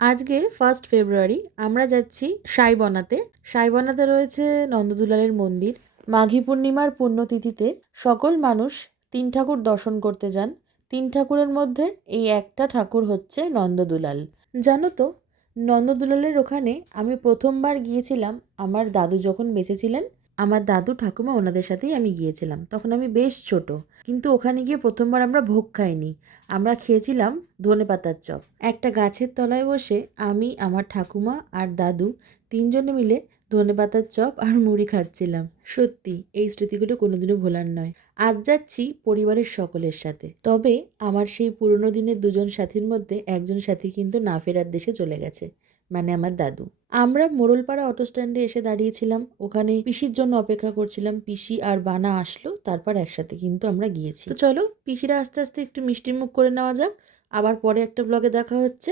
আজকে 1 ফেব্রুয়ারি আমরা যাচ্ছি সাইবনাতে। সাইবনাতে রয়েছে নন্দদুলালের মন্দির। মাঘী পূর্ণিমার পুণ্যতিথিতে সকল মানুষ ৩ ঠাকুর দর্শন করতে যান। ৩ ঠাকুরের মধ্যে এই একটা ঠাকুর হচ্ছে নন্দদুলাল। জানো তো, নন্দদুলালের ওখানে আমি প্রথমবার গিয়েছিলাম আমার দাদু যখন বেঁচে ছিলেন। আমার দাদু ঠাকুমা ওনাদের সাথেই আমি গিয়েছিলাম, তখন আমি বেশ ছোট। কিন্তু ওখানে গিয়ে প্রথমবার আমরা ভোগ খাইনি, আমরা খেয়েছিলাম ধনেপাতার চপ। একটা গাছের তলায় বসে আমি, আমার ঠাকুমা আর দাদু তিনজনে মিলে ধনেপাতার চপ আর মুড়ি খাচ্ছিলাম। সত্যি এই স্মৃতিগুলো কোনোদিনও ভোলার নয়। আজ যাচ্ছি পরিবারের সকলের সাথে, তবে আমার সেই পুরনো দিনের দুজন সাথীর মধ্যে একজন সাথী কিন্তু না ফেরার দেশে চলে গেছে, মানে আমার দাদু। আমরা মোড়লপাড়া অটো স্ট্যান্ডে এসে দাঁড়িয়েছিলাম, ওখানে পিসির জন্য অপেক্ষা করছিলাম। পিসি আর বানা আসলো, তারপর একসাথে কিন্তু আমরা গিয়েছি। তো চলো পিসিরা আস্তে আস্তে একটু মিষ্টি মুখ করে নেওয়া যাক, আবার পরে একটা ব্লগে দেখা হচ্ছে।